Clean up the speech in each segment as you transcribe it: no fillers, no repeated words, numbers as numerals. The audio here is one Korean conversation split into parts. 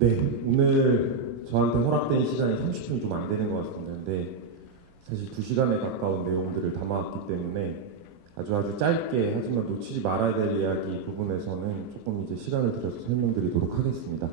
네, 오늘 저한테 허락된 시간이 30분이 좀 안 되는 것 같습니다. 근데 사실 2시간에 가까운 내용들을 담아왔기 때문에 아주 짧게 하지만 놓치지 말아야 될 이야기 부분에서는 조금 이제 시간을 들여서 설명드리도록 하겠습니다.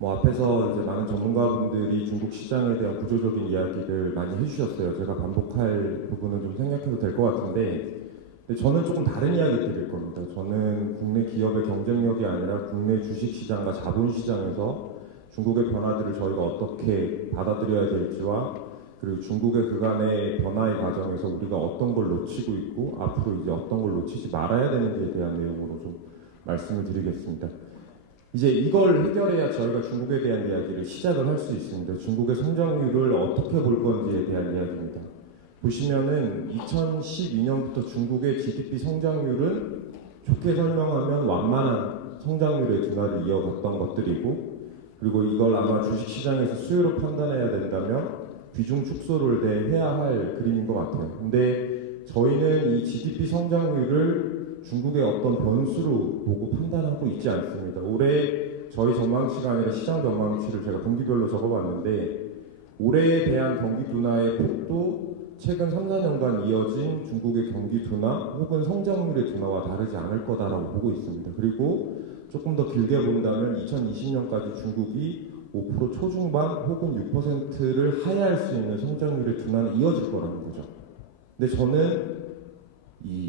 앞에서 이제 많은 전문가분들이 중국 시장에 대한 구조적인 이야기를 많이 해주셨어요. 제가 반복할 부분은 좀 생략해도 될 것 같은데, 근데 저는 조금 다른 이야기 드릴 겁니다. 저는 국내 기업의 경쟁력이 아니라 국내 주식시장과 자본시장에서 중국의 변화들을 저희가 어떻게 받아들여야 될지와 그리고 중국의 그간의 변화의 과정에서 우리가 어떤 걸 놓치고 있고 앞으로 이제 어떤 걸 놓치지 말아야 되는지에 대한 내용으로 좀 말씀을 드리겠습니다. 이제 이걸 해결해야 저희가 중국에 대한 이야기를 시작을 할 수 있습니다. 중국의 성장률을 어떻게 볼 건지에 대한 이야기입니다. 보시면은 2012년부터 중국의 GDP 성장률은 좋게 설명하면 완만한 성장률의 둔화를 이어갔던 것들이고, 그리고 이걸 아마 주식시장에서 수요로 판단해야 된다면 비중 축소를 해야 할 그림인 것 같아요. 근데 저희는 이 GDP 성장률을 중국의 어떤 변수로 보고 판단하고 있지 않습니다. 올해 저희 전망치가 아니라 시장 전망치를 제가 분기별로 적어봤는데, 올해에 대한 경기 둔화의 폭도 최근 3, 4년간 이어진 중국의 경기 둔화 혹은 성장률의 둔화와 다르지 않을 거다라고 보고 있습니다. 그리고 조금 더 길게 본다면 2020년까지 중국이 5% 초중반 혹은 6%를 하회할 수 있는 성장률의 둔화는 이어질 거라는 거죠. 근데 저는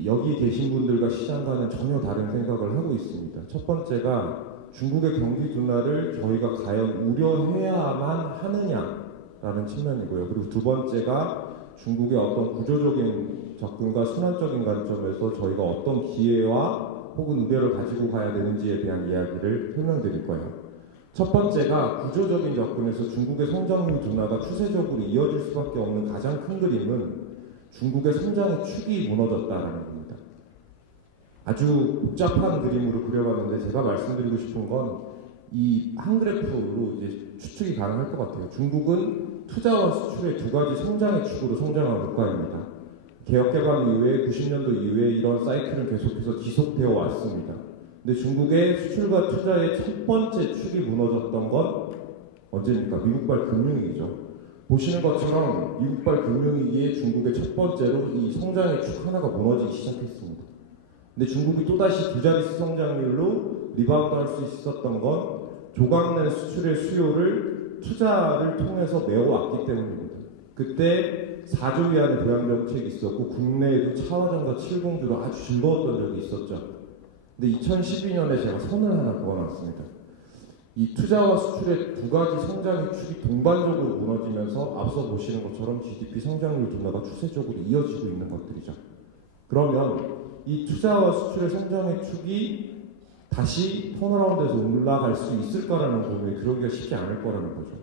여기 계신 분들과 시장과는 전혀 다른 생각을 하고 있습니다. 첫 번째가 중국의 경기 둔화를 저희가 과연 우려해야만 하느냐라는 측면이고요. 그리고 두 번째가 중국의 어떤 구조적인 접근과 순환적인 관점에서 저희가 어떤 기회와 혹은 우려를 가지고 가야 되는지에 대한 이야기를 설명드릴 거예요. 첫 번째가 구조적인 접근에서 중국의 성장률 둔화가 추세적으로 이어질 수밖에 없는 가장 큰 그림은 중국의 성장의 축이 무너졌다라는 겁니다. 아주 복잡한 그림으로 그려봤는데 제가 말씀드리고 싶은 건 이 한 그래프로 이제 추측이 가능할 것 같아요. 중국은 투자와 수출의 두 가지 성장의 축으로 성장한 국가입니다. 개혁개방 이후에 90년도 이후에 이런 사이클은 계속해서 지속되어 왔습니다. 근데 중국의 수출과 투자의 첫 번째 축이 무너졌던 건 언제입니까? 미국발 금융위기죠. 보시는 것처럼 미국발 금융위기에 중국의 첫 번째로 이 성장의 축 하나가 무너지기 시작했습니다. 근데 중국이 또다시 두 자릿수 성장률로 리바운드 할 수 있었던 건 조각낸 수출의 수요를 투자를 통해서 메워왔기 때문입니다. 그때 4조 위안의 보양 정책이 있었고 국내에도 차화정과 칠공주로 아주 즐거웠던 적이 있었죠. 근데 2012년에 제가 선을 하나 그어놨습니다. 이 투자와 수출의 두 가지 성장의 축이 동반적으로 무너지면서 앞서 보시는 것처럼 GDP 성장률 둔화가 추세적으로 이어지고 있는 것들이죠. 그러면 이 투자와 수출의 성장의 축이 다시 턴어라운드에서 올라갈 수 있을까라는 고민이 그러기가 쉽지 않을 거라는 거죠.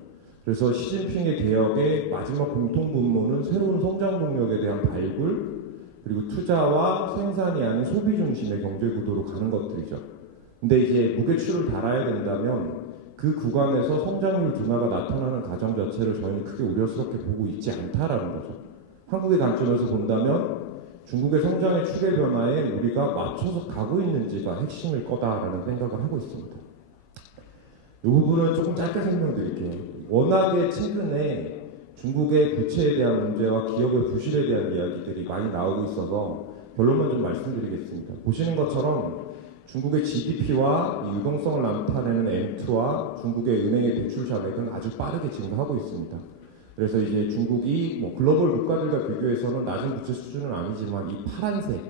그래서 시진핑의 개혁의 마지막 공통분모는 새로운 성장 동력에 대한 발굴, 그리고 투자와 생산이 아닌 소비 중심의 경제 구도로 가는 것들이죠. 근데 이제 무게추를 달아야 된다면 그 구간에서 성장률 둔화가 나타나는 과정 자체를 저희는 크게 우려스럽게 보고 있지 않다라는 거죠. 한국의 관점에서 본다면 중국의 성장의 추계 변화에 우리가 맞춰서 가고 있는지가 핵심일 거다라는 생각을 하고 있습니다. 이 부분은 조금 짧게 설명드릴게요. 워낙에 최근에 중국의 부채에 대한 문제와 기업의 부실에 대한 이야기들이 많이 나오고 있어서 결론만 좀 말씀드리겠습니다. 보시는 것처럼 중국의 GDP와 유동성을 나타내는 M2와 중국의 은행의 대출 잔액은 아주 빠르게 증가하고 있습니다. 그래서 이제 중국이 글로벌 국가들과 비교해서는 낮은 부채 수준은 아니지만 이 파란색,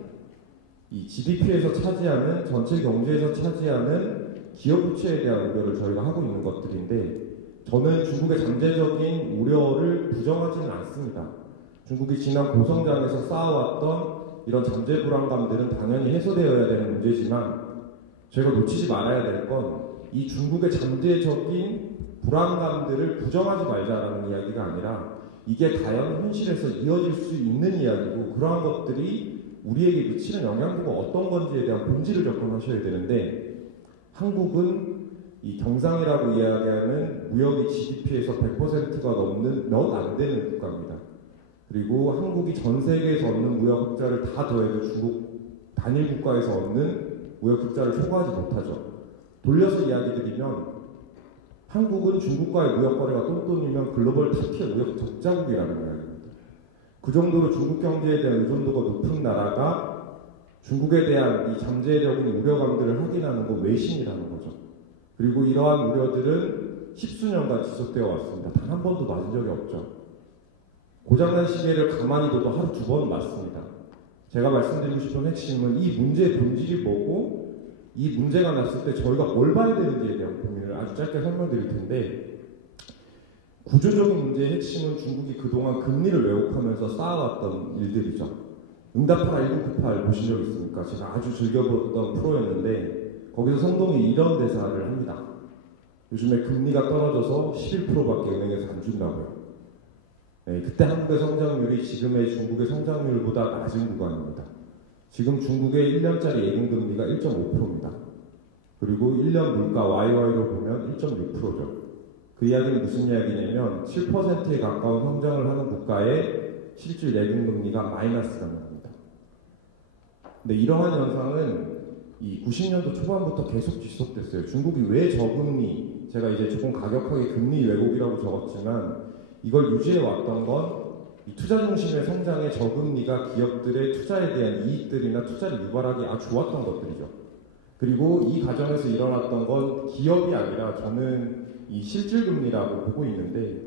이 GDP에서 차지하는 전체 경제에서 차지하는 기업 부채에 대한 우려를 저희가 하고 있는 것들인데, 저는 중국의 잠재적인 우려를 부정하지는 않습니다. 중국이 지난 고성장에서 쌓아왔던 이런 잠재 불안감들은 당연히 해소되어야 되는 문제지만, 저희가 놓치지 말아야 될 건 이 중국의 잠재적인 불안감들을 부정하지 말자라는 이야기가 아니라 이게 과연 현실에서 이어질 수 있는 이야기고, 그러한 것들이 우리에게 미치는 영향도가 어떤 건지에 대한 본질을 접근하셔야 되는데, 한국은 이 경상이라고 이야기하는 무역이 GDP에서 100%가 넘는 몇 안 되는 국가입니다. 그리고 한국이 전 세계에서 얻는 무역 흑자를 다 더해도 중국 단일 국가에서 얻는 무역 흑자를 초과하지 못하죠. 돌려서 이야기 드리면 한국은 중국과의 무역 거래가 똔똔이면 글로벌 탑티어 무역 적자국이라는 이야기입니다. 그 정도로 중국 경제에 대한 의존도가 높은 나라가 중국에 대한 이 잠재적인 우려감들을 확인하는 건 외신이라는 거죠. 그리고 이러한 우려들은 십수년간 지속되어 왔습니다. 단 한 번도 맞은 적이 없죠. 고장난 시계를 가만히 둬도 하루 2번 맞습니다. 제가 말씀드리고 싶은 핵심은 이 문제의 본질이 뭐고 이 문제가 났을 때 저희가 뭘 봐야 되는지에 대한 고민을 아주 짧게 설명드릴 텐데, 구조적인 문제의 핵심은 중국이 그동안 금리를 왜곡하면서 쌓아왔던 일들이죠. 응답하라 1998 보신 적 있습니까? 제가 아주 즐겨보던 프로였는데 거기서 성동이 이런 대사를 합니다. 요즘에 금리가 떨어져서 11%밖에 은행에서 안 준다고요. 네, 그때 한국의 성장률이 지금의 중국의 성장률보다 낮은 구간입니다. 지금 중국의 1년짜리 예금금리가 1.5%입니다. 그리고 1년 물가 YY로 보면 1.6%죠. 그 이야기는 무슨 이야기냐면 7%에 가까운 성장을 하는 국가의 실질 예금금리가 마이너스라는 겁니다. 근데 이러한 현상은 이 90년도 초반부터 계속 지속됐어요. 중국이 왜 저금리, 제가 이제 조금 가격하게 금리 왜곡이라고 적었지만 이걸 유지해 왔던 건 이 투자 중심의 성장의 저금리가 기업들의 투자에 대한 이익들이나 투자를 유발하기 아주 좋았던 것들이죠. 그리고 이 과정에서 일어났던 건 기업이 아니라 저는 이 실질금리라고 보고 있는데,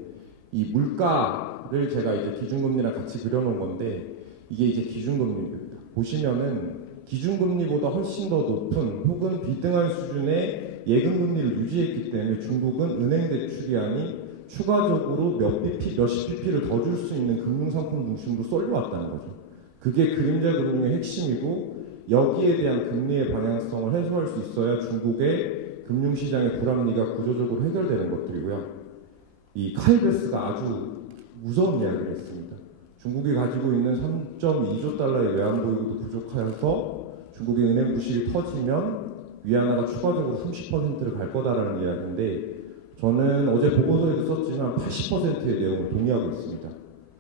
이 물가를 제가 이제 기준금리랑 같이 그려놓은 건데 이게 이제 기준금리입니다. 보시면은 기준금리보다 훨씬 더 높은 혹은 비등한 수준의 예금금리를 유지했기 때문에 중국은 은행 대출이하니 추가적으로 몇십 pp를 더 줄 수 있는 금융상품 중심으로 쏠려왔다는 거죠. 그게 그림자 금융의 핵심이고, 여기에 대한 금리의 방향성을 해소할 수 있어야 중국의 금융시장의 불합리가 구조적으로 해결되는 것들이고요. 이 칼베스가 아주 무서운 이야기를 했습니다. 중국이 가지고 있는 3.2조 달러의 외환보유고도 부족해서 중국의 은행 부실이 터지면 위안화가 추가적으로 30%를 갈 거다라는 이야기인데, 저는 어제 보고서에도 썼지만 80%의 내용을 동의하고 있습니다.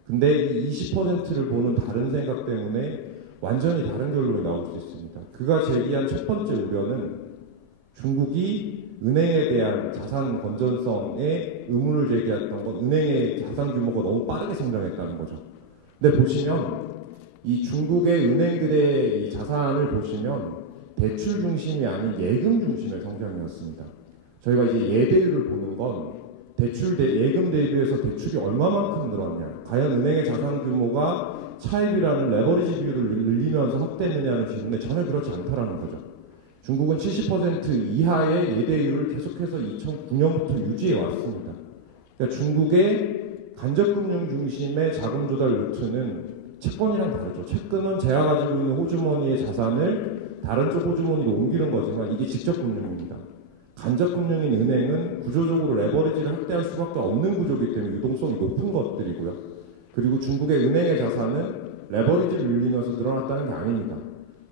근데 이 20%를 보는 다른 생각 때문에 완전히 다른 결론이 나올 수 있습니다. 그가 제기한 첫 번째 우려는 중국이 은행에 대한 자산 건전성에 의문을 제기했던 건 은행의 자산 규모가 너무 빠르게 성장했다는 거죠. 근데 보시면 이 중국의 은행들의 이 자산을 보시면 대출 중심이 아닌 예금 중심의 성장이었습니다. 저희가 이제 예대율을 보는 건 예금 대비해서 대출이 얼마만큼 늘었냐, 과연 은행의 자산 규모가 차입이라는 레버리지 비율을 늘리면서 확대했느냐는 질문에 전혀 그렇지 않다라는 거죠. 중국은 70% 이하의 예대율을 계속해서 2009년부터 유지해 왔습니다. 그러니까 중국의 간접금융 중심의 자금 조달 루트는 채권이랑 다르죠. 채권은 제가 가지고 있는 호주머니의 자산을 다른 쪽 호주머니로 옮기는 거지만 이게 직접 금융입니다. 간접금융인 은행은 구조적으로 레버리지를 확대할 수밖에 없는 구조이기 때문에 유동성이 높은 것들이고요. 그리고 중국의 은행의 자산은 레버리지를 늘리면서 늘어났다는 게 아닙니다.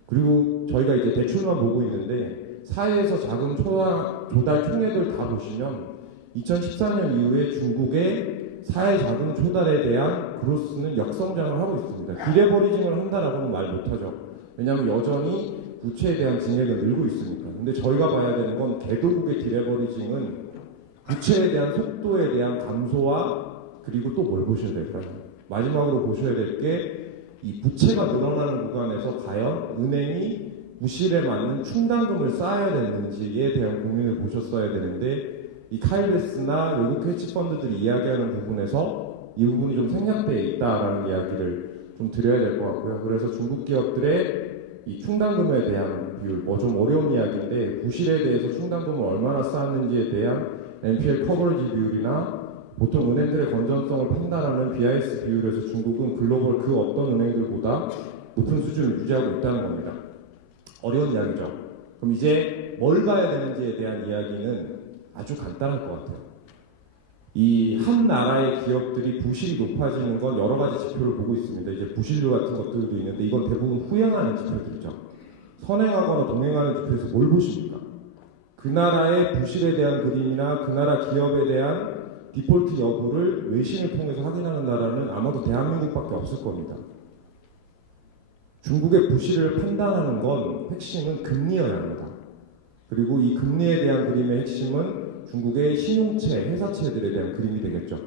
그리고 저희가 이제 대출만 보고 있는데 사회에서 자금 조달 총액을 다 보시면 2014년 이후에 중국의 사회 자금 조달에 대한 그로스는 역성장을 하고 있습니다. 디레버리징을 한다라고는 말 못하죠. 왜냐하면 여전히 부채에 대한 증액은 늘고 있으니까. 근데 저희가 봐야 되는 건 개도국의 디레버리징은 부채에 대한 속도에 대한 감소와 그리고 또 뭘 보셔야 될까요? 마지막으로 보셔야 될 게 이 부채가 늘어나는 구간에서 과연 은행이 부실에 맞는 충당금을 쌓아야 되는지에 대한 고민을 보셨어야 되는데, 이 카일베스나 외국 헤지펀드들이 이야기하는 부분에서 이 부분이 좀 생략되어 있다라는 이야기를 좀 드려야 될 것 같고요. 그래서 중국 기업들의 이 충당금에 대한 비율, 좀 어려운 이야기인데 부실에 대해서 충당금을 얼마나 쌓았는지에 대한 NPL 커버리지 비율이나 보통 은행들의 건전성을 판단하는 BIS 비율에서 중국은 글로벌 그 어떤 은행들보다 높은 수준을 유지하고 있다는 겁니다. 어려운 이야기죠. 그럼 이제 뭘 봐야 되는지에 대한 이야기는 아주 간단할 것 같아요. 이 한 나라의 기업들이 부실이 높아지는 건 여러 가지 지표를 보고 있습니다. 이제 부실률 같은 것들도 있는데 이건 대부분 후행하는 지표들이죠. 선행하거나 동행하는 지표에서 뭘 보십니까? 그 나라의 부실에 대한 그림이나 그 나라 기업에 대한 디폴트 여부를 외신을 통해서 확인하는 나라는 아마도 대한민국밖에 없을 겁니다. 중국의 부실을 판단하는 건 핵심은 금리여야 합니다. 그리고 이 금리에 대한 그림의 핵심은 중국의 신용채, 회사채들에 대한 그림이 되겠죠.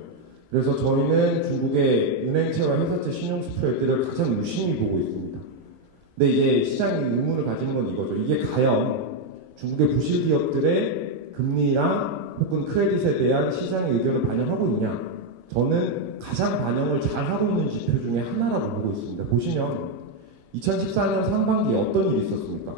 그래서 저희는 중국의 은행채와 회사채 신용 스프레드를 가장 유심히 보고 있습니다. 근데 이제 시장이 의문을 가지는 건 이거죠. 이게 과연 중국의 부실 기업들의 금리나 혹은 크레딧에 대한 시장의 의견을 반영하고 있냐? 저는 가장 반영을 잘 하고 있는 지표 중에 하나라고 보고 있습니다. 보시면 2014년 상반기에 어떤 일이 있었습니까?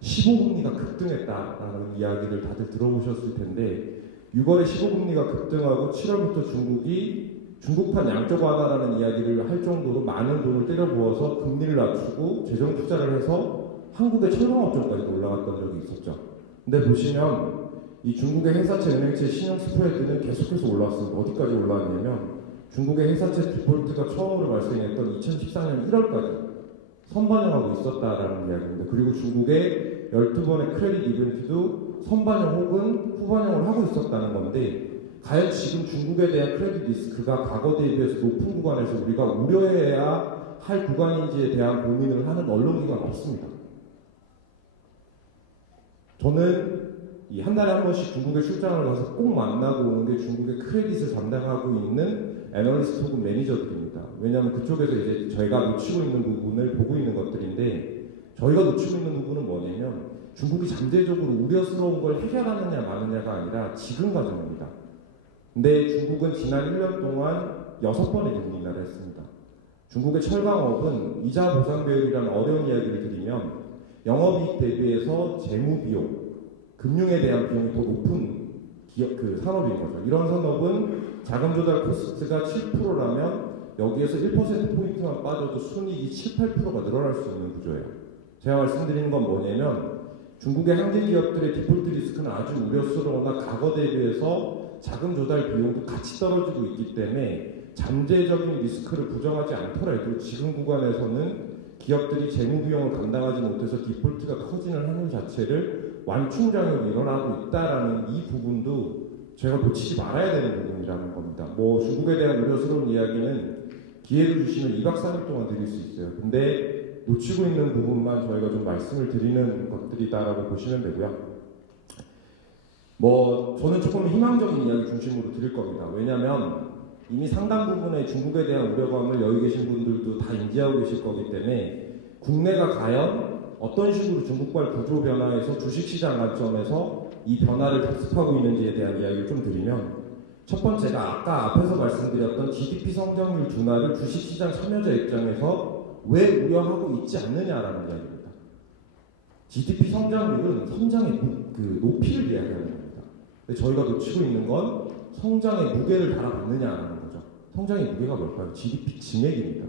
15금리가 급등했다라는 이야기를 다들 들어보셨을 텐데 6월에 15금리가 급등하고 7월부터 중국이 중국판 양적 완화라는 이야기를 할 정도로 많은 돈을 때려부어서 금리를 낮추고 재정 투자를 해서 한국의 철강업종까지 올라갔던 적이 있었죠. 근데 보시면 이 중국의 회사채, 은행채 신용 스프레드는 계속해서 올라왔습니다. 어디까지 올라왔냐면 중국의 회사채 디폴트가 처음으로 발생했던 2014년 1월까지 선반영하고 있었다라는 이야기입니다. 그리고 중국의 12번의 크레딧 이벤트도 선반영 혹은 후반영을 하고 있었다는 건데 과연 지금 중국에 대한 크레딧 리스크가 과거 대비해서 높은 구간에서 우리가 우려해야 할 구간인지에 대한 고민을 하는 언론기관 없습니다. 저는 이 한 달에 한 번씩 중국에 출장을 가서 꼭 만나고 오는 게 중국의 크레딧을 담당하고 있는 애널리스트 혹은 매니저들입니다. 왜냐하면 그쪽에서 이제 저희가 놓치고 있는 부분을 보고 있는 것들인데 저희가 놓치고 있는 부분은 뭐냐면 중국이 잠재적으로 우려스러운 걸 해결하느냐 마느냐가 아니라 지금 과정입니다. 근데 중국은 지난 1년 동안 6번의 금리 인하를 했습니다. 중국의 철강업은 이자 보상 배율이라는 어려운 이야기를 드리면 영업이익 대비해서 재무비용, 금융에 대한 비용이 더 높은 산업인 거죠. 이런 산업은 자금 조달 코스트가 7%라면 여기에서 1%포인트만 빠져도 순이익이 7, 8%가 늘어날 수 있는 구조예요. 제가 말씀드리는 건 뭐냐면 중국의 한계 기업들의 디폴트 리스크는 아주 우려스러우나 과거 대비해서 자금 조달 비용도 같이 떨어지고 있기 때문에 잠재적인 리스크를 부정하지 않더라도 지금 구간에서는 기업들이 재무 비용을 감당하지 못해서 디폴트가 커지는 확률 자체를 완충작용이 일어나고 있다라는 이 부분도 저희가 놓치지 말아야 되는 부분이라는 겁니다. 뭐 중국에 대한 우려스러운 이야기는 기회를 주시면 2박 3일 동안 드릴 수 있어요. 근데 놓치고 있는 부분만 저희가 좀 말씀을 드리는 것들이다라고 보시면 되고요. 뭐 저는 조금 희망적인 이야기 중심으로 드릴 겁니다. 왜냐하면 이미 상당 부분의 중국에 대한 우려감을 여기 계신 분들도 다 인지하고 계실 거기 때문에 국내가 과연 어떤 식으로 중국발 구조 변화에서 주식시장 관점에서 이 변화를 답습하고 있는지에 대한 이야기를 좀 드리면 첫 번째가 아까 앞에서 말씀드렸던 GDP 성장률 둔화를 주식시장 참여자 입장에서 왜 우려하고 있지 않느냐라는 이야기입니다. GDP 성장률은 성장의 높이를 이야기하는 겁니다. 근데 저희가 놓치고 있는 건 성장의 무게를 달아받느냐라는 거죠. 성장의 무게가 뭘까요? GDP 증액입니다.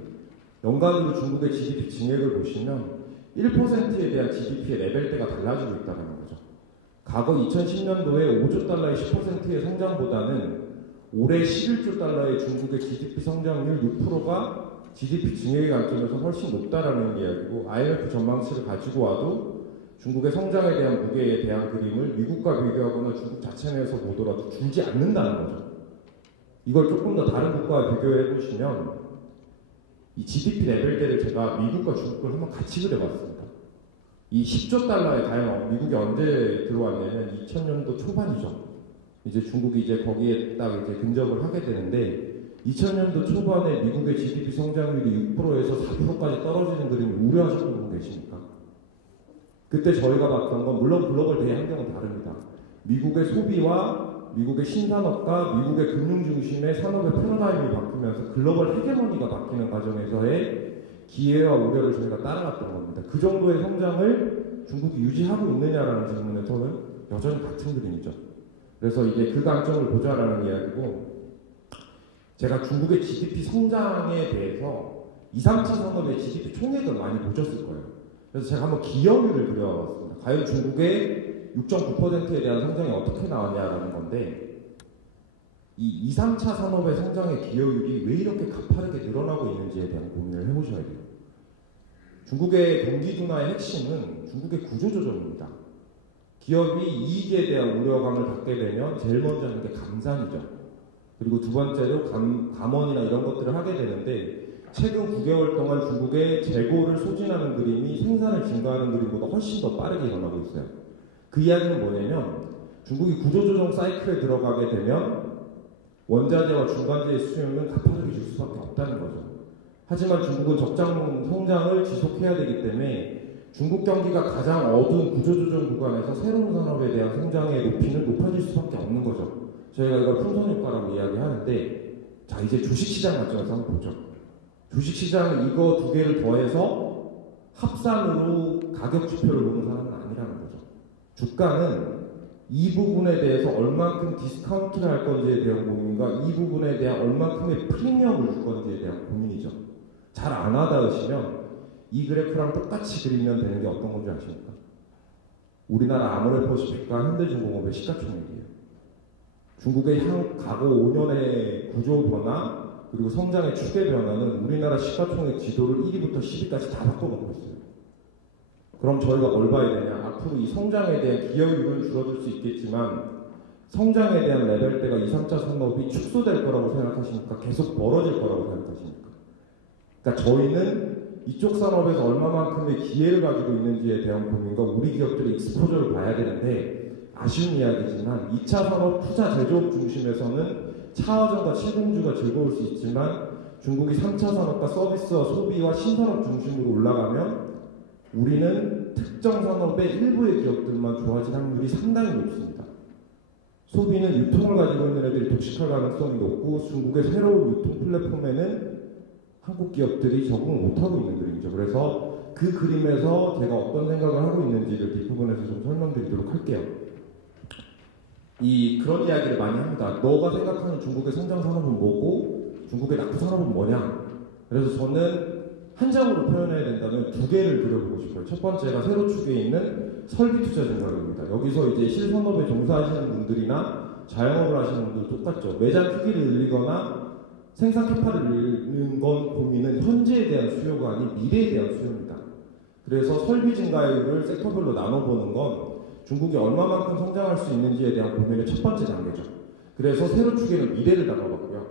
연간으로 중국의 GDP 증액을 보시면 1%에 대한 GDP의 레벨대가 달라지고 있다는 거죠. 과거 2010년도에 5조 달러의 10%의 성장보다는 올해 11조 달러의 중국의 GDP 성장률 6%가 GDP 증액의 관점에서 훨씬 높다라는 이야기고 IMF 전망치를 가지고 와도 중국의 성장에 대한 무게에 대한 그림을 미국과 비교하거나 중국 자체 내에서 보더라도 줄지 않는다는 거죠. 이걸 조금 더 다른 국가와 비교해 보시면 이 GDP 레벨대를 제가 미국과 중국을 한번 같이 그려봤습니다. 이 10조 달러에 과연 미국이 언제 들어왔냐면 2000년도 초반이죠. 이제 중국이 이제 거기에 딱 이제 근접을 하게 되는데 2000년도 초반에 미국의 GDP 성장률이 6%에서 4%까지 떨어지는 그림을 우려하셨던 분 계십니까? 그때 저희가 봤던 건 물론 글로벌 대의 환경은 다릅니다. 미국의 소비와 미국의 신산업과 미국의 금융 중심의 산업의 패러다임이 바뀌면서 글로벌 헤게모니가 바뀌는 과정에서의 기회와 우려를 저희가 따라갔던 겁니다. 그 정도의 성장을 중국이 유지하고 있느냐라는 질문에서는 여전히 같은 그림이죠. 그래서 이게 그 관점을 보자라는 이야기고 제가 중국의 GDP 성장에 대해서 2, 3차 산업의 GDP 총액을 많이 보셨을 거예요. 그래서 제가 한번 기여율을 그려봤습니다. 과연 중국의 6.9%에 대한 성장이 어떻게 나왔냐라는 건데 이 2, 3차 산업의 성장의 기여율이 왜 이렇게 가파르게 늘어나고 있는지에 대한 고민을 해보셔야 돼요. 중국의 경기 둔화의 핵심은 중국의 구조조정입니다. 기업이 이익에 대한 우려감을 갖게 되면 제일 먼저 하는 게 감산이죠. 그리고 두 번째로 감원이나 이런 것들을 하게 되는데 최근 9개월 동안 중국의 재고를 소진하는 그림이 생산을 증가하는 그림보다 훨씬 더 빠르게 일어나고 있어요. 그 이야기는 뭐냐면 중국이 구조조정 사이클에 들어가게 되면 원자재와 중간재의 수요는 가파르게 줄 수밖에 없다는 거죠. 하지만 중국은 적정 성장을 지속해야 되기 때문에 중국 경기가 가장 어두운 구조조정 구간에서 새로운 산업에 대한 성장의 높이는 높아질 수밖에 없는 거죠. 저희가 이걸 풍선효과라고 이야기하는데, 자 이제 주식시장 관점에서 한번 보죠. 주식시장은 이거 두 개를 더해서 합산으로 가격 지표를 보는 사람은 아니라는 거죠. 주가는 이 부분에 대해서 얼만큼 디스카운트를 할 건지에 대한 고민과 이 부분에 대한 얼만큼의 프리미엄을 줄 건지에 대한 고민이죠. 잘 안 와닿으시면 이 그래프랑 똑같이 그리면 되는 게 어떤 건지 아십니까? 우리나라 아모레퍼시픽과 현대중공업의 시가총액이에요. 중국의 과거 5년의 구조 변화 그리고 성장의 추계 변화는 우리나라 시가총액 지도를 1위부터 10위까지 다 바꿔놓고 있어요. 그럼 저희가 뭘 봐야 되냐? 앞으로 이 성장에 대한 기여율은 줄어들 수 있겠지만 성장에 대한 레벨대가 2, 3차 산업이 축소될 거라고 생각하십니까? 계속 멀어질 거라고 생각하십니까? 그러니까 저희는 이쪽 산업에서 얼마만큼의 기회를 가지고 있는지에 대한 고민과 우리 기업들의 익스포저를 봐야 되는데, 아쉬운 이야기지만 2차 산업 투자 제조업 중심에서는 차화전과 실공주가 즐거울 수 있지만 중국이 3차 산업과 서비스와 소비와 신산업 중심으로 올라가면 우리는 특정 산업의 일부의 기업들만 좋아질 확률이 상당히 높습니다. 소비는 유통을 가지고 있는 애들이 독식할 가능성이 높고 중국의 새로운 유통 플랫폼에는 한국 기업들이 적응을 못하고 있는 그림이죠. 그래서 그 그림에서 제가 어떤 생각을 하고 있는지를 뒷부분에서 좀 설명드리도록 할게요. 그런 이야기를 많이 합니다. 너가 생각하는 중국의 성장 산업은 뭐고 중국의 낙후 산업은 뭐냐. 그래서 저는 한 장으로 표현해야 된다면 두 개를 그려보고 싶어요. 첫 번째가 세로 축에 있는 설비 투자 증가율입니다. 여기서 이제 실산업에 종사하시는 분들이나 자영업을 하시는 분들 똑같죠. 매장 크기를 늘리거나 생산 캐파를 늘리는 건 고민은 현재에 대한 수요가 아닌 미래에 대한 수요입니다. 그래서 설비 증가율을 섹터별로 나눠보는 건 중국이 얼마만큼 성장할 수 있는지에 대한 고민의 첫 번째 단계죠. 그래서 세로축에는 미래를 담아봤고요.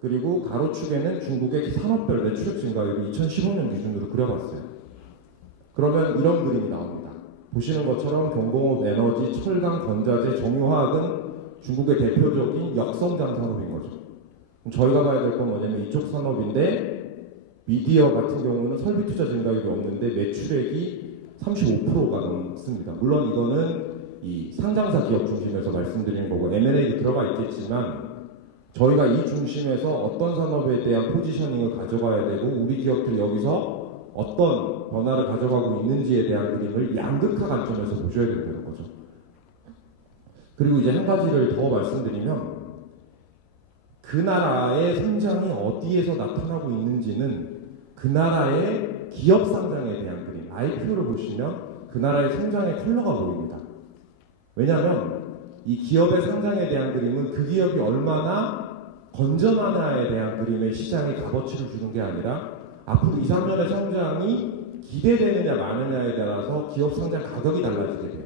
그리고 가로축에는 중국의 산업별 매출액 증가율을 2015년 기준으로 그려봤어요. 그러면 이런 그림이 나옵니다. 보시는 것처럼 경공업, 에너지, 철강, 건자재, 정유화학은 중국의 대표적인 역성장 산업인 거죠. 저희가 봐야 될 건 뭐냐면 이쪽 산업인데 미디어 같은 경우는 설비 투자 증가율이 없는데 매출액이 35%가 넘습니다. 물론 이거는 이 상장사 기업 중심에서 말씀드리는 거고 M&A도 들어가 있겠지만 저희가 이 중심에서 어떤 산업에 대한 포지셔닝을 가져가야 되고 우리 기업들이 여기서 어떤 변화를 가져가고 있는지에 대한 그림을 양극화 관점에서 보셔야 된다는 거죠. 그리고 이제 한 가지를 더 말씀드리면 그 나라의 성장이 어디에서 나타나고 있는지는 그 나라의 기업 상장에 대한 그림, IPO를 보시면 그 나라의 성장의 컬러가 보입니다. 왜냐하면 이 기업의 상장에 대한 그림은 그 기업이 얼마나 건전하냐에 대한 그림의 시장의 값어치를 주는 게 아니라 앞으로 2, 3년의 성장이 기대되느냐 마느냐에 따라서 기업 상장 가격이 달라지게 돼요.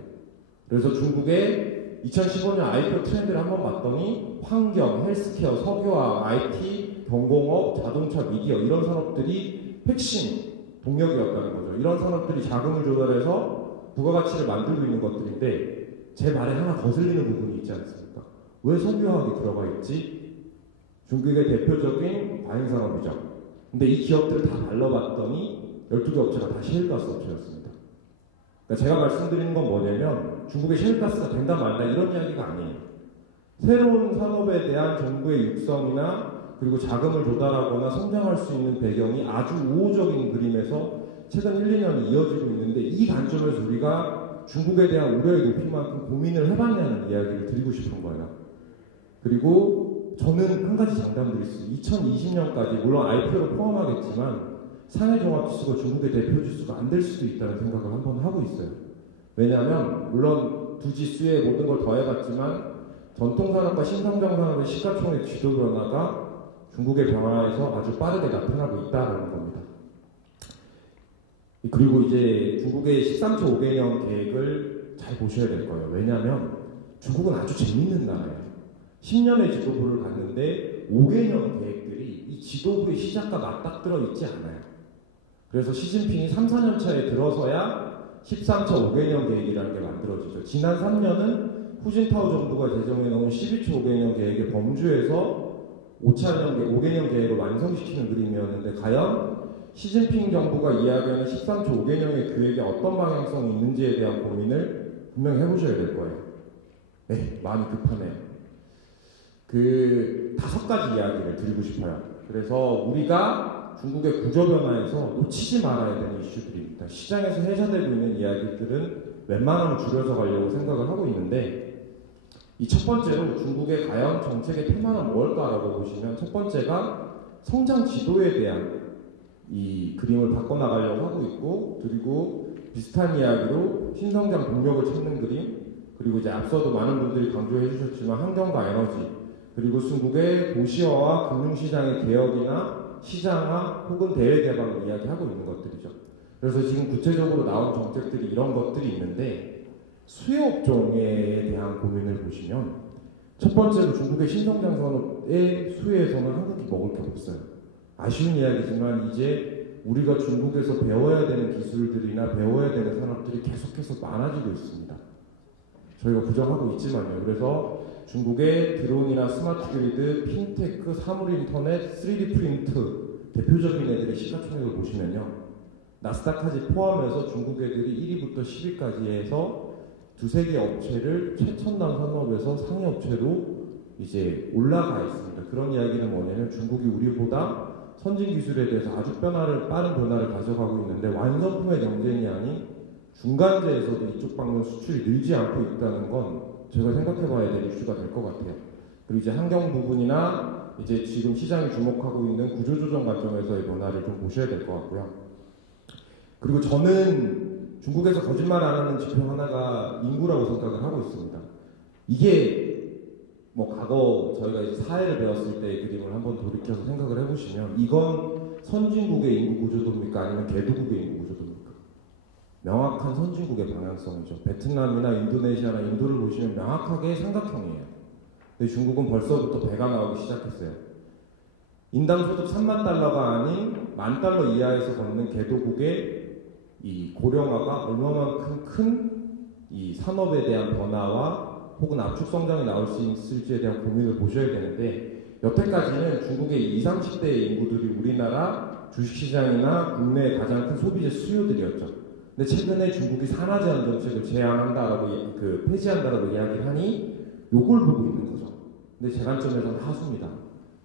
그래서 중국의 2015년 IPO 트렌드를 한번 봤더니 환경, 헬스케어, 석유화학, IT, 경공업, 자동차, 미디어 이런 산업들이 핵심 동력이었다는 거죠. 이런 산업들이 자금을 조달해서 부가가치를 만들고 있는 것들인데 제 말에 하나 거슬리는 부분이 있지 않습니까? 왜 석유화학이 들어가 있지? 중국의 대표적인 과잉산업이죠. 근데 이 기업들을 다 발라봤더니 12개 업체가 다 셰일가스 업체였습니다. 그러니까 제가 말씀드리는 건 뭐냐면 중국의 셰일가스가 된다 말다 이런 이야기가 아니에요. 새로운 산업에 대한 정부의 육성이나 그리고 자금을 조달하거나 성장할 수 있는 배경이 아주 우호적인 그림에서 최근 1, 2년이 이어지고 있는데 이 관점에서 우리가 중국에 대한 우려의 높이만큼 고민을 해봤냐는 이야기를 드리고 싶은 거예요. 그리고 저는 한 가지 장담드릴 수 있어요. 2020년까지 물론 IPO를 포함하겠지만 상해 종합지수가 중국의 대표 지수가 안 될 수도 있다는 생각을 한번 하고 있어요. 왜냐하면 물론 두 지수에 모든 걸 더해봤지만 전통산업과 신성장산업의 시가총액 지도 변화가 중국의 변화에서 아주 빠르게 나타나고 있다는 겁니다. 그리고 이제 중국의 13차 5개년 계획을 잘 보셔야 될 거예요. 왜냐하면 중국은 아주 재밌는 나라예요. 10년의 지도부를 갔는데 5개년 계획들이 이 지도부의 시작과 맞닥뜨려 있지 않아요. 그래서 시진핑이 3, 4년 차에 들어서야 13차 5개년 계획이라는 게 만들어지죠. 지난 3년은 후진타오 정부가 제정해 놓은 12초 5개년 계획의 범주에서 5개년 계획을 완성시키는 그림이었는데 과연 시진핑 정부가 이야기하는 13초 5개년의 계획에 어떤 방향성이 있는지에 대한 고민을 분명히 해보셔야 될 거예요. 네, 마음이 급하네요. 그 5가지 이야기를 드리고 싶어요. 그래서 우리가 중국의 구조 변화에서 놓치지 말아야 되는 이슈들입니다. 시장에서 회자되고 있는 이야기들은 웬만하면 줄여서 가려고 생각을 하고 있는데 이 첫 번째로 중국의 과연 정책의 테마는 뭘까라고 보시면 첫 번째가 성장 지도에 대한 이 그림을 바꿔나가려고 하고 있고 그리고 비슷한 이야기로 신성장 동력을 찾는 그림 그리고 이제 앞서도 많은 분들이 강조해 주셨지만 환경과 에너지 그리고 중국의 도시화와 금융시장의 개혁이나 시장화 혹은 대외 개방을 이야기하고 있는 것들이죠. 그래서 지금 구체적으로 나온 정책들이 이런 것들이 있는데 수요업종에 대한 고민을 보시면 첫 번째로 중국의 신성장 산업의 수혜에서는 한국이 먹을 게 없어요. 아쉬운 이야기지만 이제 우리가 중국에서 배워야 되는 기술들이나 배워야 되는 산업들이 계속해서 많아지고 있습니다. 저희가 부정하고 있지만요. 그래서 중국의 드론이나 스마트 그리드, 핀테크, 사물 인터넷, 3D 프린트 대표적인 애들의 시가총액을 보시면요. 나스닥까지 포함해서 중국 애들이 1위부터 10위까지 해서 두세 개 업체를 최첨단 산업에서 상위 업체로 이제 올라가 있습니다. 그런 이야기는 뭐냐면 중국이 우리보다 선진 기술에 대해서 아주 빠른 변화를 가져가고 있는데 완성품의 경쟁이 아닌 중간재에서도 이쪽 방면 수출이 늘지 않고 있다는 건 제가 생각해봐야 될 이슈가 될 것 같아요. 그리고 이제 환경 부분이나 이제 지금 시장이 주목하고 있는 구조조정 관점에서의 변화를 좀 보셔야 될 것 같고요. 그리고 저는 중국에서 거짓말 안 하는 지표 하나가 인구라고 생각을 하고 있습니다. 이게 뭐 과거 저희가 이제 사회를 배웠을 때의 그림을 한번 돌이켜서 생각을 해보시면 이건 선진국의 인구 구조도입니까? 아니면 개도국의 인구 구조도입니까? 명확한 선진국의 방향성이죠. 베트남이나 인도네시아나 인도를 보시면 명확하게 삼각형이에요. 근데 중국은 벌써부터 배가 나오기 시작했어요. 인당 소득 3만 달러가 아닌 10,000달러 이하에서 걷는 개도국의 이 고령화가 얼마만큼 큰 이 산업에 대한 변화와 혹은 압축 성장이 나올 수 있을지에 대한 고민을 보셔야 되는데 여태까지는 중국의 20, 30대의 인구들이 우리나라 주식시장이나 국내의 가장 큰 소비재 수요들이었죠. 근데 최근에 중국이 산화 제한 정책을 제한한다라고 폐지한다라고 이야기를 하니 요걸 보고 있는 거죠. 근데 제 관점에서는 하수입니다.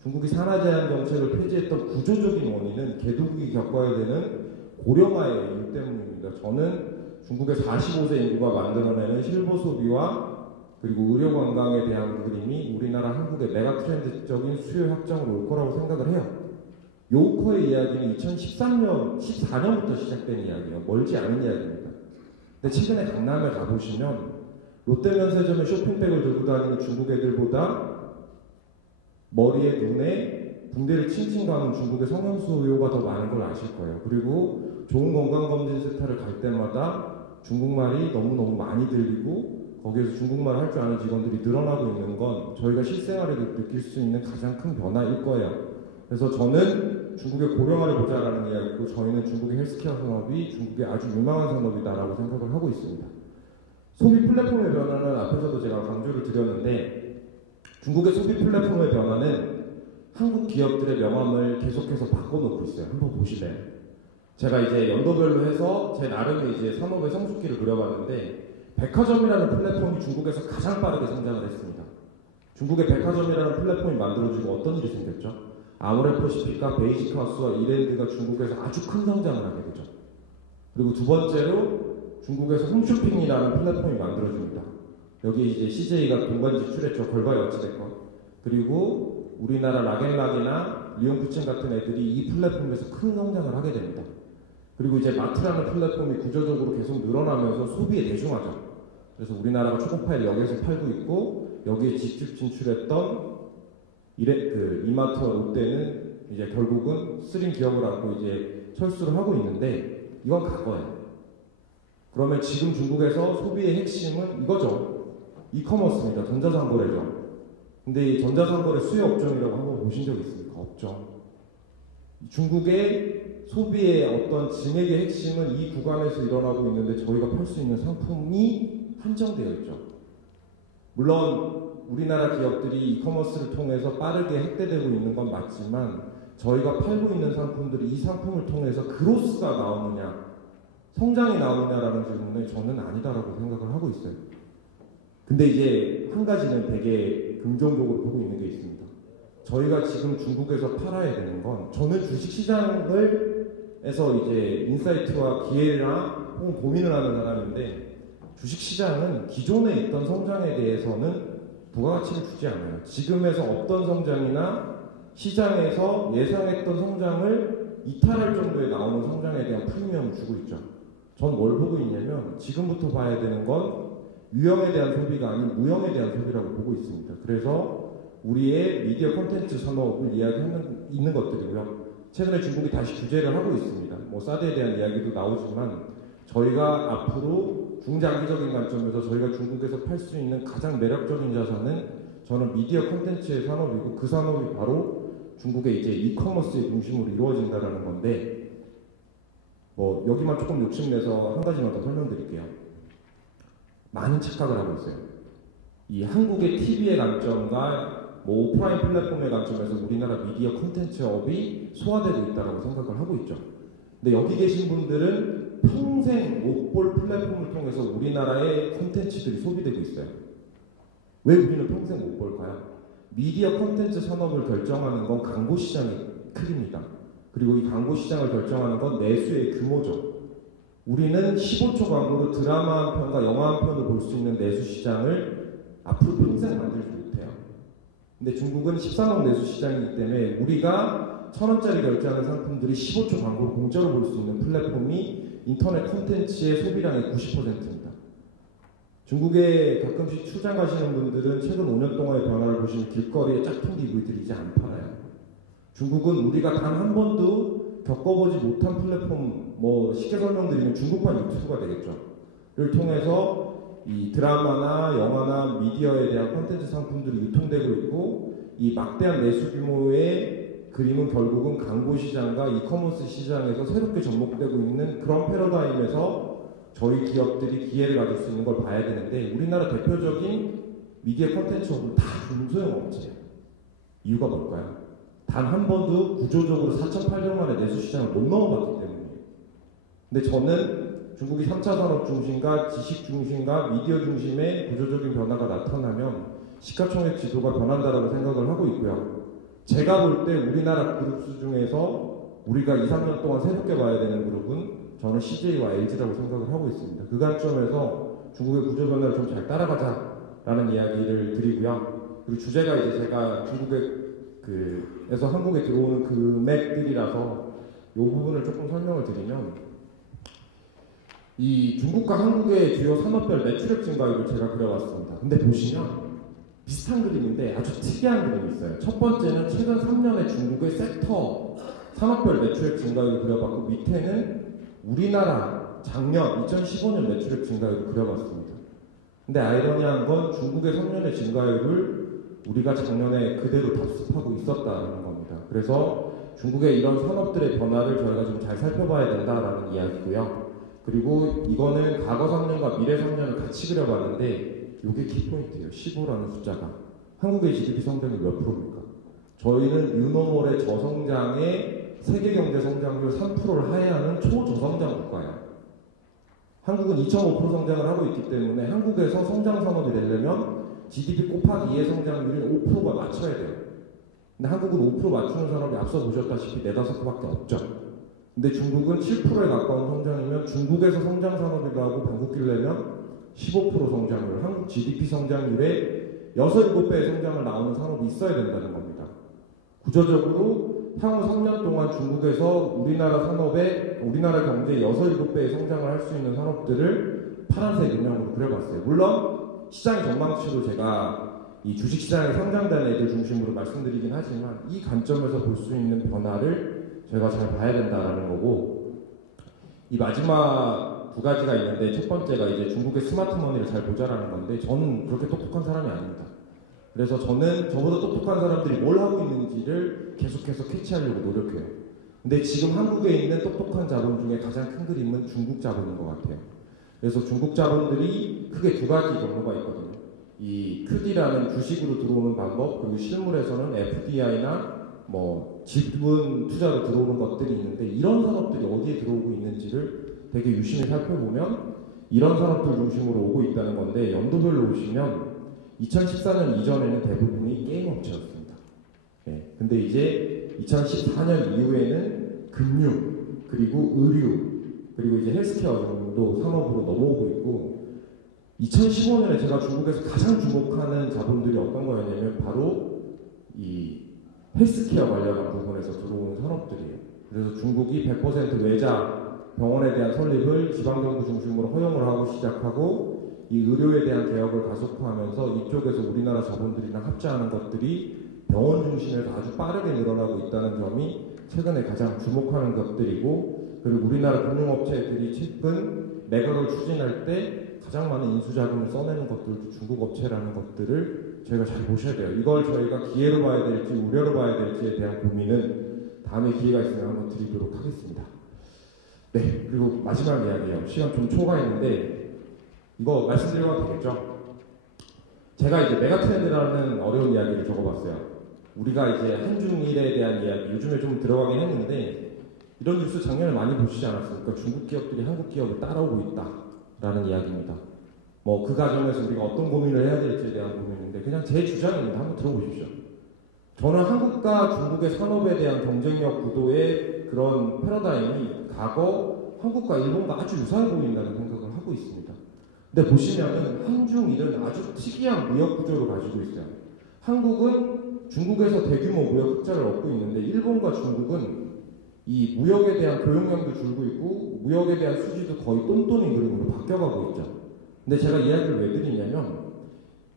중국이 산화 제한 정책을 폐지했던 구조적인 원인은 개도국이 겪어야 되는 고령화의 이유 때문입니다. 저는 중국의 45세 인구가 만들어내는 실버 소비와 그리고 의료 관광에 대한 그림이 우리나라 한국의 메가 트렌드적인 수요 확장으로 올 거라고 생각을 해요. 요커의 이야기는 14년부터 시작된 이야기예요. 멀지 않은 이야기입니다. 근데 최근에 강남에 가보시면 롯데면세점에 쇼핑백을 들고 다니는 중국 애들보다 머리에 눈에 붕대를 칭칭 감은 중국의 성형수요가 더 많은 걸 아실 거예요. 그리고 좋은 건강검진 센터를 갈 때마다 중국말이 너무너무 많이 들리고 거기에서 중국말을 할 줄 아는 직원들이 늘어나고 있는 건 저희가 실생활에 느낄 수 있는 가장 큰 변화일 거예요. 그래서 저는 중국의 고령화를 보자라는 이야기고 저희는 중국의 헬스케어 산업이 중국의 아주 유망한 산업이다라고 생각을 하고 있습니다. 소비 플랫폼의 변화는 앞에서도 제가 강조를 드렸는데 중국의 소비 플랫폼의 변화는 한국 기업들의 명함을 계속해서 바꿔놓고 있어요. 한번 보실래요? 제가 이제 연도별로 해서 제 나름의 이제 산업의 성숙기를 그려봤는데 백화점이라는 플랫폼이 중국에서 가장 빠르게 성장을 했습니다. 중국의 백화점이라는 플랫폼이 만들어지고 어떤 일이 생겼죠? 아모레퍼시픽과 베이직하우스와 이랜드가 중국에서 아주 큰 성장을 하게 되죠. 그리고 두 번째로 중국에서 홈쇼핑이라는 플랫폼이 만들어집니다. 여기 이제 CJ가 동반 지출했죠. 걸바에 어찌됐건. 그리고 우리나라 락앤락이나 리옹쿠첸 같은 애들이 이 플랫폼에서 큰 성장을 하게 됩니다. 그리고 이제 마트라는 플랫폼이 구조적으로 계속 늘어나면서 소비에 대중화죠. 그래서 우리나라가 초코파이를 여기서 팔고 있고 여기에 직접 진출했던 이마트와 롯데는 이제 결국은 쓰린 기업을 안고 이제 철수를 하고 있는데 이건 과거예요. 그러면 지금 중국에서 소비의 핵심은 이거죠. 이커머스입니다. 전자상거래죠. 근데 이 전자상거래 수요 업종이라고 한번 보신 적 있습니까? 없죠. 중국의 소비의 어떤 진액의 핵심은 이 구간에서 일어나고 있는데 저희가 팔 수 있는 상품이 한정되어 있죠. 물론 우리나라 기업들이 이커머스를 통해서 빠르게 확대되고 있는 건 맞지만 저희가 팔고 있는 상품들이 이 상품을 통해서 그로스가 나오느냐, 성장이 나오느냐라는 질문에 저는 아니다라고 생각을 하고 있어요. 근데 이제 한 가지는 되게 긍정적으로 보고 있는 게 있습니다. 저희가 지금 중국에서 팔아야 되는 건, 저는 주식시장에서 이제 인사이트와 기회랑 혹은 고민을 하는 사람인데, 주식시장은 기존에 있던 성장에 대해서는 부가가치를 주지 않아요. 지금에서 없던 성장이나 시장에서 예상했던 성장을 이탈할 정도에 나오는 성장에 대한 프리미엄을 주고 있죠. 전 뭘 보고 있냐면 지금부터 봐야 되는 건 유형에 대한 소비가 아닌 무형에 대한 소비라고 보고 있습니다. 그래서 우리의 미디어 콘텐츠 산업을 이야기하는 있는 것들이고요. 최근에 중국이 다시 규제를 하고 있습니다. 뭐 사드에 대한 이야기도 나오지만 저희가 앞으로 중장기적인 관점에서 저희가 중국에서 팔 수 있는 가장 매력적인 자산은 저는 미디어 콘텐츠의 산업이고 그 산업이 바로 중국의 이제 이커머스의 중심으로 이루어진다는 건데 뭐 여기만 조금 욕심내서 한 가지만 더 설명드릴게요. 많은 착각을 하고 있어요. 이 한국의 TV의 관점과 뭐 오프라인 플랫폼의 관점에서 우리나라 미디어 콘텐츠업이 소화되고 있다고 생각을 하고 있죠. 근데 여기 계신 분들은 평생 못 볼 플랫폼을 통해서 우리나라의 콘텐츠들이 소비되고 있어요. 왜 우리는 평생 못 볼까요? 미디어 콘텐츠 산업을 결정하는 건 광고 시장의 크기입니다. 그리고 이 광고 시장을 결정하는 건 내수의 규모죠. 우리는 15초 광고로 드라마 한 편과 영화 한 편을 볼 수 있는 내수 시장을 앞으로 평생 만들지 못해요. 근데 중국은 13억 내수 시장이기 때문에 우리가 1,000원짜리 결제하는 상품들이 15초 광고로 공짜로 볼 수 있는 플랫폼이 인터넷 콘텐츠의 소비량의 90%입니다. 중국에 가끔씩 출장 가시는 분들은 최근 5년 동안의 변화를 보시면 길거리에 짝퉁 DVD를 이제 안 팔아요. 중국은 우리가 단 한 번도 겪어보지 못한 플랫폼, 뭐 쉽게 설명드리면 중국판 유튜브가 되겠죠. 를 통해서 이 드라마나 영화나 미디어에 대한 콘텐츠 상품들이 유통되고 있고 이 막대한 내수 규모의 그림은 결국은 광고 시장과 이커머스 시장에서 새롭게 접목되고 있는 그런 패러다임에서 저희 기업들이 기회를 가질 수 있는 걸 봐야 되는데 우리나라 대표적인 미디어 콘텐츠업은 다 중소형 업체예요. 이유가 뭘까요? 단 한 번도 구조적으로 4,800만의 내수 시장을 못 넘어봤기 때문이에요. 근데 저는 중국이 3차 산업 중심과 지식 중심과 미디어 중심의 구조적인 변화가 나타나면 시가총액 지수가 변한다라고 생각을 하고 있고요. 제가 볼 때 우리나라 그룹 중에서 우리가 2, 3년 동안 새롭게 봐야 되는 그룹은 저는 CJ와 LG라고 생각을 하고 있습니다. 그 관점에서 중국의 구조 변화를 좀 잘 따라가자라는 이야기를 드리고요. 그리고 주제가 이제 제가 중국에서 한국에 들어오는 금액들이라서 이 부분을 조금 설명을 드리면 이 중국과 한국의 주요 산업별 매출액 증가율을 제가 그려봤습니다. 근데 보시면 비슷한 그림인데 아주 특이한 그림이 있어요. 첫 번째는 최근 3년의 중국의 섹터 산업별 매출액 증가율을 그려봤고 밑에는 우리나라 작년 2015년 매출액 증가율을 그려봤습니다. 근데 아이러니한 건 중국의 3년의 증가율을 우리가 작년에 그대로 답습하고 있었다는 겁니다. 그래서 중국의 이런 산업들의 변화를 저희가 좀 잘 살펴봐야 된다라는 이야기고요. 그리고 이거는 과거 3년과 미래 3년을 같이 그려봤는데 이게 키포인트예요. 15라는 숫자가. 한국의 GDP 성장이 몇 프로입니까? 저희는 유노멀의 저성장에 세계 경제 성장률 3%를 하회하는 초저성장 국가예요. 한국은 2.5% 성장을 하고 있기 때문에 한국에서 성장 산업이 되려면 GDP 곱하기 2의 성장률이 5%가 맞춰야 돼요. 근데 한국은 5% 맞추는 산업이 앞서 보셨다시피 4-5%밖에 없죠. 근데 중국은 7%에 가까운 성장이면 중국에서 성장 산업이라고 방귀뀌려면 15% 성장률, 한국 GDP 성장률의 6, 7배의 성장을 나오는 산업이 있어야 된다는 겁니다. 구조적으로 향후 3년 동안 중국에서 우리나라 산업의, 우리나라 경제의 6, 7배의 성장을 할 수 있는 산업들을 파란색 음영으로 그려봤어요. 물론 시장의 전망치로 제가 이 주식시장에 상장된 애들 중심으로 말씀드리긴 하지만 이 관점에서 볼 수 있는 변화를 저희가 잘 봐야 된다는 거고 이 마지막 두 가지가 있는데 첫 번째가 이제 중국의 스마트머니를 잘 보자라는 건데 저는 그렇게 똑똑한 사람이 아닙니다. 그래서 저는 저보다 똑똑한 사람들이 뭘 하고 있는지를 계속해서 캐치하려고 노력해요. 근데 지금 한국에 있는 똑똑한 자본 중에 가장 큰 그림은 중국 자본인 것 같아요. 그래서 중국 자본들이 크게 두 가지 경로가 있거든요. 이 QD라는 주식으로 들어오는 방법, 그리고 실물에서는 FDI나 뭐 지분 투자로 들어오는 것들이 있는데, 이런 산업들이 어디에 들어오고 있는지를 되게 유심히 살펴보면 이런 산업들 중심으로 오고 있다는 건데, 연도별로 보시면 2014년 이전에는 대부분이 게임 업체였습니다. 네, 근데 이제 2014년 이후에는 금융, 그리고 의류, 그리고 이제 헬스케어 정도 산업으로 넘어오고 있고, 2015년에 제가 중국에서 가장 주목하는 자본들이 어떤 거였냐면 바로 이 헬스케어 관련한 부분에서 들어오는 산업들이에요. 그래서 중국이 100% 외자 병원에 대한 설립을 지방정부 중심으로 허용을 하고 시작하고, 이 의료에 대한 개혁을 가속화하면서 이쪽에서 우리나라 자본들이랑 합작하는 것들이 병원 중심에서 아주 빠르게 늘어나고 있다는 점이 최근에 가장 주목하는 것들이고, 그리고 우리나라 금융업체들이 최근 매각을 추진할 때 가장 많은 인수자금을 써내는 것들도 중국 업체라는 것들을 저희가 잘 보셔야 돼요. 이걸 저희가 기회로 봐야 될지 우려로 봐야 될지에 대한 고민은 다음에 기회가 있으면 한번 드리도록 하겠습니다. 네, 그리고 마지막 이야기예요. 시간 좀 초과했는데 이거 말씀드려도 되겠죠? 제가 이제 메가트렌드라는 어려운 이야기를 적어봤어요. 우리가 이제 한중일에 대한 이야기, 요즘에 좀 들어가긴 했는데, 이런 뉴스 작년에 많이 보시지 않았습니까? 중국 기업들이 한국 기업을 따라오고 있다라는 이야기입니다. 뭐 그 과정에서 우리가 어떤 고민을 해야 될지에 대한 고민인데, 그냥 제 주장입니다. 한번 들어보십시오. 저는 한국과 중국의 산업에 대한 경쟁력 구도의 그런 패러다임이 과거 한국과 일본과 아주 유사해 보인다는 생각을 하고 있습니다. 근데 보시면은 한중일은 아주 특이한 무역 구조를 가지고 있어요. 한국은 중국에서 대규모 무역 흑자를 얻고 있는데, 일본과 중국은 이 무역에 대한 교역량도 줄고 있고 무역에 대한 수지도 거의 똔똔인 그림으로 바뀌어가고 있죠. 근데 제가 이야기를 왜 드리냐면,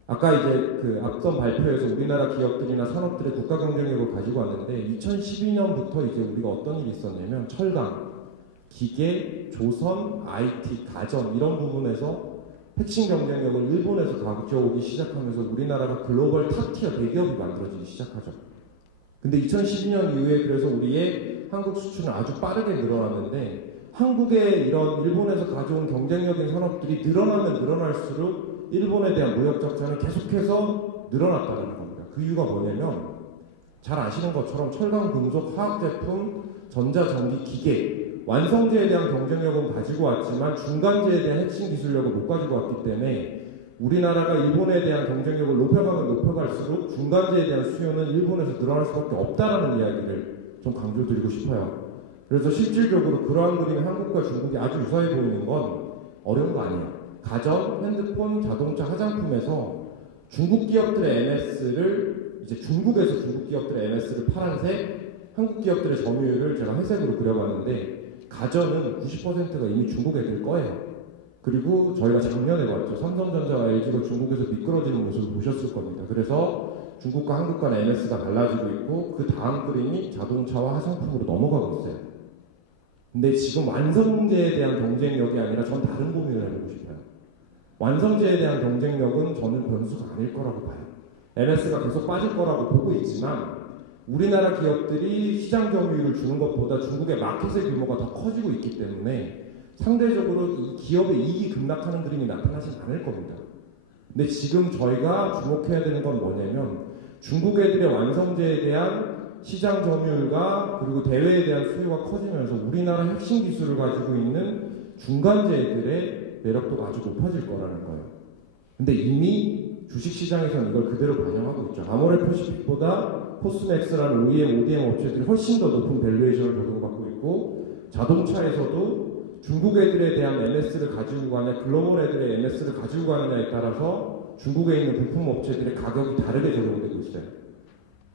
아까 이제 그 앞선 발표에서 우리나라 기업들이나 산업들의 국가 경쟁력을 가지고 왔는데, 2012년부터 이제 우리가 어떤 일이 있었냐면, 철강, 기계, 조선, IT, 가전 이런 부분에서 핵심 경쟁력을 일본에서 가져오기 시작하면서 우리나라가 글로벌 탑티어 대기업이 만들어지기 시작하죠. 근데 2012년 이후에 그래서 우리의 한국 수출은 아주 빠르게 늘어났는데, 한국의 이런 일본에서 가져온 경쟁력인 산업들이 늘어나면 늘어날수록 일본에 대한 무역 적자는 계속해서 늘어났다는 겁니다. 그 이유가 뭐냐면, 잘 아시는 것처럼 철강, 금속, 화학제품, 전자전기, 기계, 완성제에 대한 경쟁력은 가지고 왔지만 중간재에 대한 핵심 기술력은 못 가지고 왔기 때문에, 우리나라가 일본에 대한 경쟁력을 높여가면 높여갈수록 중간재에 대한 수요는 일본에서 늘어날 수밖에 없다라는 이야기를 좀 강조드리고 싶어요. 그래서 실질적으로 그러한 그림이 한국과 중국이 아주 유사해 보이는 건 어려운 거 아니에요. 가전, 핸드폰, 자동차, 화장품에서 중국 기업들의 MS를 이제 중국에서 중국 기업들의 MS를 파란색, 한국 기업들의 점유율을 제가 회색으로 그려봤는데, 가전은 90%가 이미 중국 애들 거예요. 그리고 저희가 작년에 봤죠. 삼성전자와 LG가 중국에서 미끄러지는 모습을 보셨을 겁니다. 그래서 중국과 한국 간 MS가 달라지고 있고, 그 다음 그림이 자동차와 화장품으로 넘어가고 있어요. 근데 지금 완성제에 대한 경쟁력이 아니라 전 다른 고민을 해보고 싶어요. 완성제에 대한 경쟁력은 저는 변수가 아닐 거라고 봐요. MS가 계속 빠질 거라고 보고 있지만, 우리나라 기업들이 시장 점유율을 주는 것보다 중국의 마켓의 규모가 더 커지고 있기 때문에 상대적으로 이 기업의 이익이 급락하는 그림이 나타나진 않을 겁니다. 근데 지금 저희가 주목해야 되는 건 뭐냐면, 중국 애들의 완성제에 대한 시장 점유율과 그리고 대외에 대한 수요가 커지면서 우리나라 핵심 기술을 가지고 있는 중간재들의 매력도가 아주 높아질 거라는 거예요. 근데 이미 주식시장에서는 이걸 그대로 반영하고 있죠. 아모레퍼시픽보다 코스맥스라는 OEM 업체들이 훨씬 더 높은 밸류에이션을 적용받고 있고, 자동차에서도 중국 애들에 대한 MS를 가지고 가냐, 글로벌 애들의 MS를 가지고 가느냐에 따라서 중국에 있는 부품 업체들의 가격이 다르게 적용되고 있어요.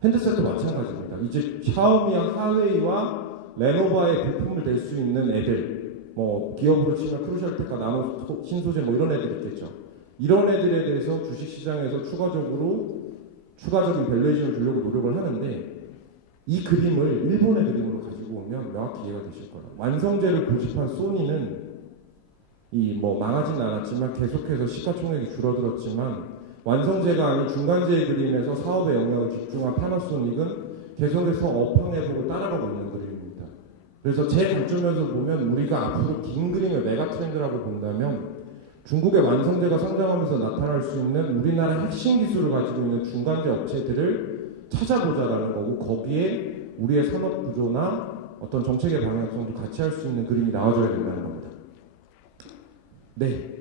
핸드셋도 마찬가지입니다. 이제 샤오미와 하웨이와 레노버의 부품을 낼 수 있는 애들, 뭐 기업으로 치면 크루셜텍과 나노 신소재 뭐 이런 애들 있겠죠. 이런 애들에 대해서 주식시장에서 추가적인 밸류에이션을 주려고 노력을 하는데, 이 그림을 일본의 그림으로 가지고 오면 명확히 이해가 되실 거예요. 완성제를 고집한 소니는 뭐 망하진 않았지만 계속해서 시가총액이 줄어들었지만, 완성제가 아닌 중간재의 그림에서 사업의 영역을 집중한 파나소닉은 계속해서 업황해보고 따라가고 있는 그림입니다. 그래서 제 관점에서 보면 우리가 앞으로 긴 그림의 메가 트렌드라고 본다면, 중국의 완성제가 성장하면서 나타날 수 있는 우리나라의 핵심 기술을 가지고 있는 중간재 업체들을 찾아보자라는 거고, 거기에 우리의 산업 구조나 어떤 정책의 방향성도 같이 할 수 있는 그림이 나와줘야 된다는 겁니다. 네.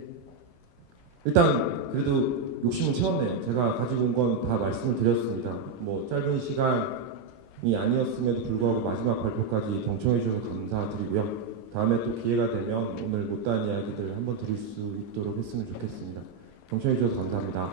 일단 그래도 욕심은 채웠네요. 제가 가지고 온 건 다 말씀을 드렸습니다. 뭐 짧은 시간이 아니었음에도 불구하고 마지막 발표까지 경청해 주셔서 감사드리고요. 다음에 또 기회가 되면 오늘 못다한 이야기들 한번 드릴 수 있도록 했으면 좋겠습니다. 경청해 주셔서 감사합니다.